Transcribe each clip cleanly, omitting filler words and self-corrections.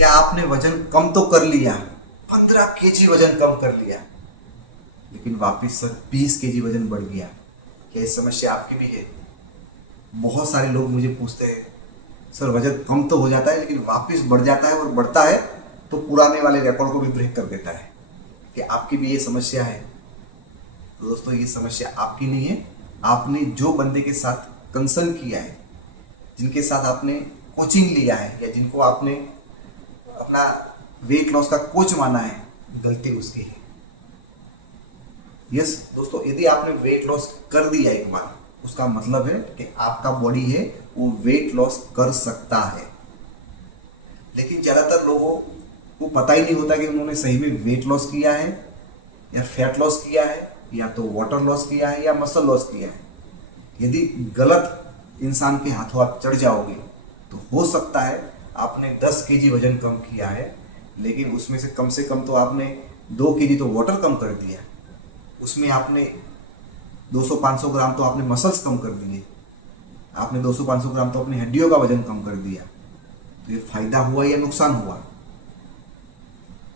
क्या आपने वजन कम तो कर लिया, 15 kg वजन कम कर लिया, लेकिन वापिस सर 20 kg वजन बढ़ गया। क्या इस समस्या आपकी भी है? बहुत सारे लोग मुझे पूछते हैं सर वजन कम तो हो जाता है लेकिन वापस बढ़ जाता है, और बढ़ता है तो पुराने वाले रिकॉर्ड को भी ब्रेक कर देता है। कि आपकी भी ये समस्या है? तो दोस्तों ये समस्या आपकी नहीं है। आपने जो बंदे के साथ कंसल्ट किया है, जिनके साथ आपने कोचिंग लिया है, या जिनको आपने अपना वेट लॉस का कोच माना है, गलती उसकी है। यस दोस्तों, यदि आपने वेट लॉस कर दिया एक बार, उसका मतलब है कि आपका बॉडी है वो वेट लॉस कर सकता है। लेकिन ज़्यादातर लोगों को पता ही नहीं होता कि उन्होंने सही में वेट लॉस किया है, या फैट लॉस किया है, या तो वाटर लॉस किया है, या मसल लॉस किया है। यदि गलत इंसान के हाथों आप चढ़ जाओगे तो हो सकता है आपने 10 kg वजन कम किया है, लेकिन उसमें से कम तो आपने 2 kg तो वाटर कम कर दिया, उसमें आपने 200-500 ग्राम तो आपने मसल्स कम कर दिए, आपने 200-500 ग्राम तो अपनी हड्डियों का वजन कम कर दिया। तो ये फायदा हुआ या नुकसान हुआ?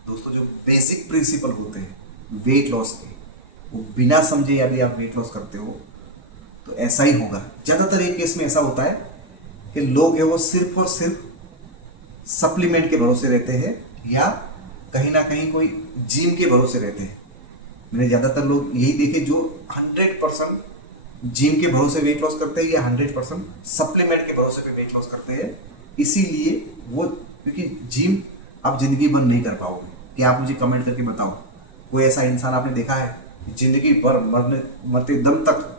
दोस्तों जो बेसिक प्रिंसिपल होते हैं वेट लॉस के, वो बिना समझे यदि आप वेट लॉस करते हो तो ऐसा ही होगा। ज़्यादातर एक केस में ऐसा होता है कि लोग है वो सिर्फ और सिर्फ सप्लीमेंट के भरोसे रहते हैं, या कहीं ना कहीं कोई जिम के भरोसे रहते हैं। मैंने ज़्यादातर लोग यही देखे जो 100% जिम के भरोसे वेट लॉस करते हैं, या 100% सप्लीमेंट के भरोसे पे वेट लॉस करते हैं। इसीलिए वो, क्योंकि जिम आप जिंदगी भर नहीं कर पाओगे। क्या आप मुझे कमेंट करके बताओ, कोई ऐसा इंसान आपने देखा है जिंदगी भर मरते दम तक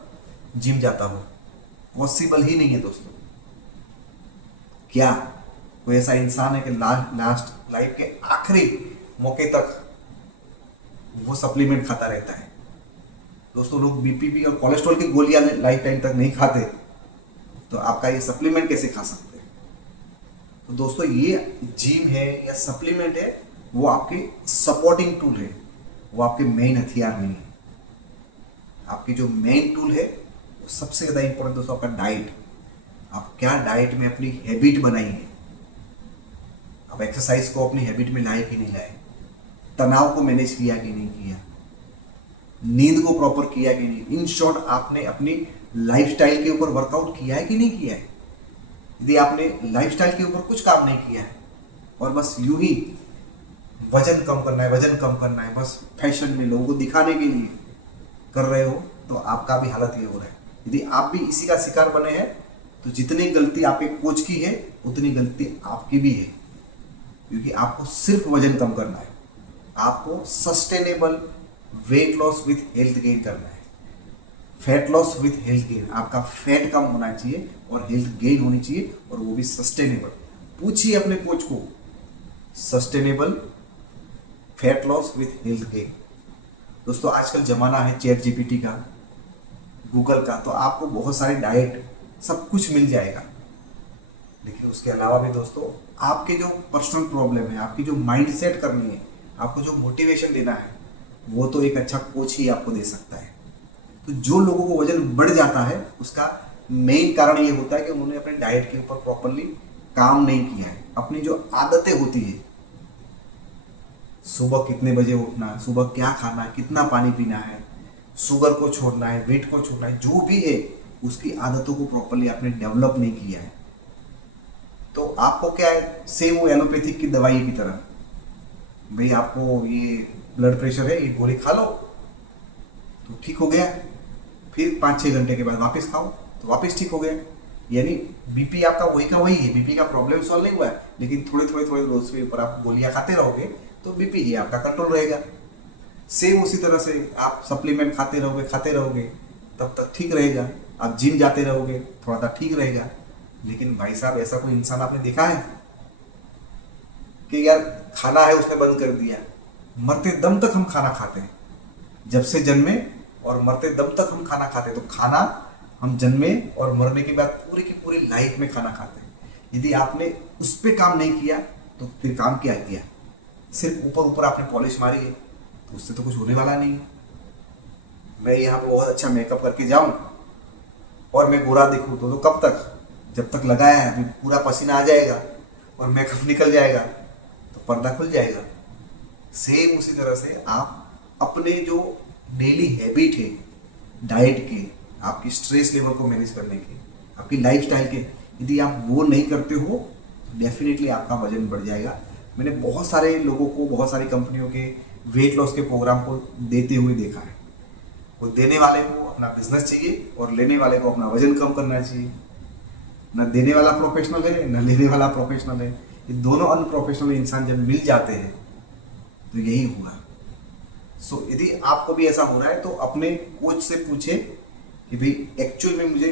जिम जाता हो? पॉसिबल ही नहीं है दोस्तों। क्या कोई ऐसा इंसान है कि लास्ट लाइफ के आखिरी मौके तक वो सप्लीमेंट खाता रहता है? दोस्तों लोग बीपी और कोलेस्ट्रॉल की गोलियां लाइफ टाइम तक नहीं खाते, तो आपका ये सप्लीमेंट कैसे खा सकते हैं? तो दोस्तों ये जिम है या सप्लीमेंट है, वो आपके सपोर्टिंग टूल है, वो आपके मेन हथियार नहीं है। आपकी जो मेन टूल है वो सबसे ज़्यादा इंपॉर्टेंट दोस्तों आपका डाइट। आप क्या डाइट में अपनी हैबिट बनाई है, आप एक्सरसाइज को अपनी हैबिट में लाए कि नहीं लाए, तनाव को मैनेज किया कि नहीं किया, नींद को प्रॉपर किया कि नहीं। इन शॉर्ट आपने अपनी लाइफस्टाइल के ऊपर वर्कआउट किया है कि नहीं किया है? यदि आपने लाइफस्टाइल के ऊपर कुछ काम नहीं किया है और बस यूं ही वजन कम करना है, वजन कम करना है, बस फैशन में लोगों को दिखाने के लिए कर रहे हो, तो आपका भी हालत ये हो रहा है। यदि आप भी इसी का शिकार बने हैं तो जितनी गलती आपके कोच की है उतनी गलती आपकी भी है, क्योंकि आपको सिर्फ वजन कम करना है। आपको sustainable weight loss with health gain करना है, fat loss with health gain. आपका फैट कम होना चाहिए और हेल्थ गेन होनी चाहिए, और वो भी सस्टेनेबल। पूछिए अपने कोच को, sustainable fat loss with health gain. दोस्तों आजकल ज़माना है चैट जीपीटी का, गूगल का, तो आपको बहुत सारे डाइट सब कुछ मिल जाएगा। लेकिन उसके अलावा भी दोस्तों आपके जो पर्सनल प्रॉब्लम है, आपकी जो माइंड सेट करनी है, आपको जो मोटिवेशन देना है, वो तो एक अच्छा कोच ही आपको दे सकता है। तो जो लोगों को वजन बढ़ जाता है उसका मेन कारण ये होता है कि उन्होंने अपने डाइट के ऊपर प्रॉपरली काम नहीं किया है। अपनी जो आदतें होती है, सुबह कितने बजे उठना, सुबह क्या खाना है, कितना पानी पीना है, शुगर को छोड़ना है, वेट को छोड़ना है, जो भी है उसकी आदतों को प्रॉपरली आपने डेवलप नहीं किया है। तो आपको क्या है, सेम वो एलोपैथिक की दवाई की तरह, भाई आपको ये ब्लड प्रेशर है, ये गोली खा लो तो ठीक हो गया, फिर 5-6 घंटे के बाद वापस खाओ तो वापस ठीक हो गया। यानी बीपी आपका वही का वही है, बीपी का प्रॉब्लम सॉल्व नहीं हुआ है, लेकिन थोड़े डोज के ऊपर आप गोलियां खाते रहोगे तो बीपी ही आपका कंट्रोल रहेगा। सेम उसी तरह से आप सप्लीमेंट खाते रहोगे तब तक ठीक रहेगा। आप जिम जाते रहोगे थोड़ा सा ठीक रहेगा। लेकिन भाई साहब ऐसा कोई इंसान आपने देखा है कि यार खाना है उसने बंद कर दिया? मरते दम तक हम खाना खाते हैं, जब से जन्मे और मरते दम तक हम खाना खाते हैं। तो खाना हम जन्मे और मरने के बाद पूरी की पूरी लाइफ में खाना खाते हैं। यदि आपने उस पर काम नहीं किया तो फिर काम क्या किया? सिर्फ ऊपर ऊपर आपने पॉलिश मारी है, तो उससे तो कुछ होने वाला नहीं है। मैं यहाँ पे बहुत अच्छा मेकअप करके जाऊँ और मैं बुरा दिखूँ तो कब तक? जब तक लगाया है अभी पूरा पसीना आ जाएगा और मेकअप निकल जाएगा पर्दा खुल जाएगा। सेम उसी तरह से आप अपने जो डेली हैबिट है डाइट के, आपकी स्ट्रेस लेवल को मैनेज करने के, आपकी लाइफस्टाइल के, यदि आप वो नहीं करते हो डेफिनेटली आपका वजन बढ़ जाएगा। मैंने बहुत सारे लोगों को, बहुत सारी कंपनियों के वेट लॉस के प्रोग्राम को देते हुए देखा है। वो देने वाले को अपना बिजनेस चाहिए और लेने वाले को अपना वजन कम करना चाहिए। न देने वाला प्रोफेशनल है न लेने वाला प्रोफेशनल है, ये दोनों अनप्रोफेशनल इंसान जब मिल जाते हैं तो यही हुआ। सो यदि आपको भी ऐसा हो रहा है तो अपने कोच से पूछे कि भाई एक्चुअल में मुझे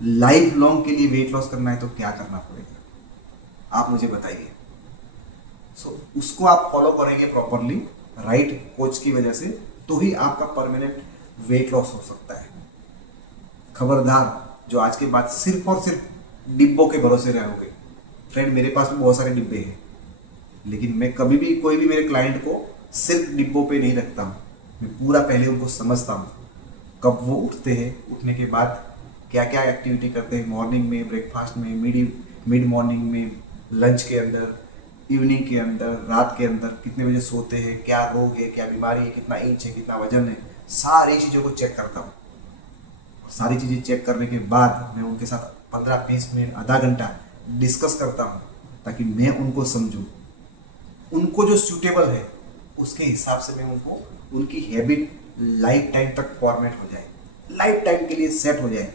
लाइफ लॉन्ग के लिए वेट लॉस करना है तो क्या करना पड़ेगा, आप मुझे बताइए। सो उसको आप फॉलो करेंगे प्रॉपरली राइट कोच की वजह से, तो ही आपका परमानेंट वेट लॉस हो सकता है। खबरदार जो आज के बाद सिर्फ और सिर्फ डिब्बों के भरोसे रहोगे। फ्रेंड, मेरे पास भी बहुत सारे डिब्बे हैं, लेकिन मैं कभी भी कोई भी मेरे क्लाइंट को सिर्फ डिब्बों पे नहीं रखता हूँ। मैं पूरा पहले उनको समझता हूँ, कब वो उठते हैं, उठने के बाद क्या क्या एक्टिविटी करते हैं, मॉर्निंग में, ब्रेकफास्ट में, मिड मॉर्निंग में, लंच के अंदर, इवनिंग के अंदर, रात के अंदर, कितने बजे सोते हैं, क्या रोग है, क्या बीमारी है, कितना एज है, कितना वजन है, सारी चीज़ों को चेक करता हूँ। और सारी चीज़ें चेक करने के बाद मैं उनके साथ 15-20 मिनट, आधा घंटा डिस्कस करता हूँ, ताकि मैं उनको समझूँ, उनको जो सूटेबल है उसके हिसाब से मैं उनको, उनकी हैबिट लाइफ टाइम तक फॉर्मेट हो जाए, लाइफ टाइम के लिए सेट हो जाए,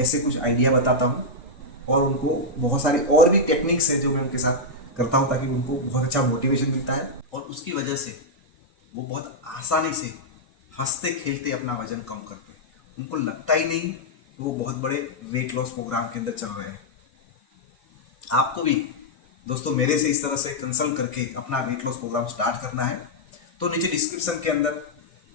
ऐसे कुछ आइडिया बताता हूँ। और उनको बहुत सारी और भी टेक्निक्स है जो मैं उनके साथ करता हूँ, ताकि उनको बहुत अच्छा मोटिवेशन मिलता है और उसकी वजह से वो बहुत आसानी से हंसते खेलते अपना वजन कम करते हैं। उनको लगता ही नहीं कि वो बहुत बड़े वेट लॉस प्रोग्राम के अंदर चल रहे हैं। आपको भी दोस्तों मेरे से इस तरह से कंसल्ट करके अपना वेट लॉस प्रोग्राम स्टार्ट करना है तो नीचे डिस्क्रिप्शन के अंदर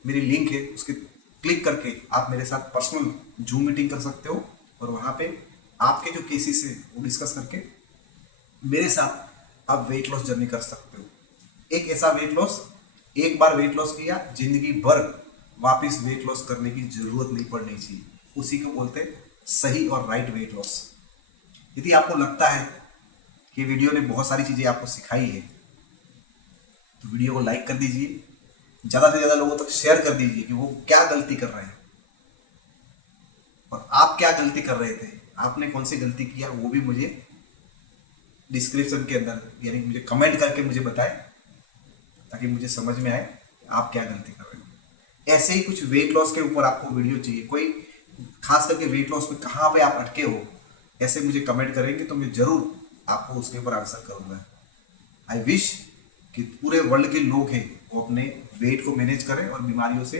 मेरी लिंक है, उसके क्लिक करके आप मेरे साथ पर्सनल जूम मीटिंग कर सकते हो और वहाँ पे आपके जो केसेस है वो डिस्कस करके मेरे साथ आप वेट लॉस जर्नी कर सकते हो। एक ऐसा वेट लॉस, एक बार वेट लॉस किया, जिंदगी भर वापस वेट लॉस करने की जरूरत नहीं पड़नी चाहिए। उसी को बोलते हैं सही और राइट वेट लॉस। यदि आपको लगता है कि वीडियो ने बहुत सारी चीज़ें आपको सिखाई है तो वीडियो को लाइक कर दीजिए, ज़्यादा से ज़्यादा लोगों तक शेयर कर दीजिए कि वो क्या गलती कर रहे हैं और आप क्या गलती कर रहे थे, आपने कौन सी गलती किया, वो भी मुझे डिस्क्रिप्शन के अंदर यानी मुझे कमेंट करके मुझे बताएं, ताकि मुझे समझ में आए आप क्या गलती कर रहे हो। ऐसे ही कुछ वेट लॉस के ऊपर आपको वीडियो चाहिए, कोई खास करके वेट लॉस में कहाँ पे आप अटके हो, ऐसे मुझे कमेंट करेंगे तो मैं जरूर आपको उसके ऊपर आंसर करूंगा। आई विश कि पूरे वर्ल्ड के लोग हैं वो अपने वेट को मैनेज करें और बीमारियों से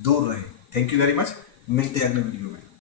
दूर रहें। थैंक यू वेरी मच, मिलते हैं अगले वीडियो में।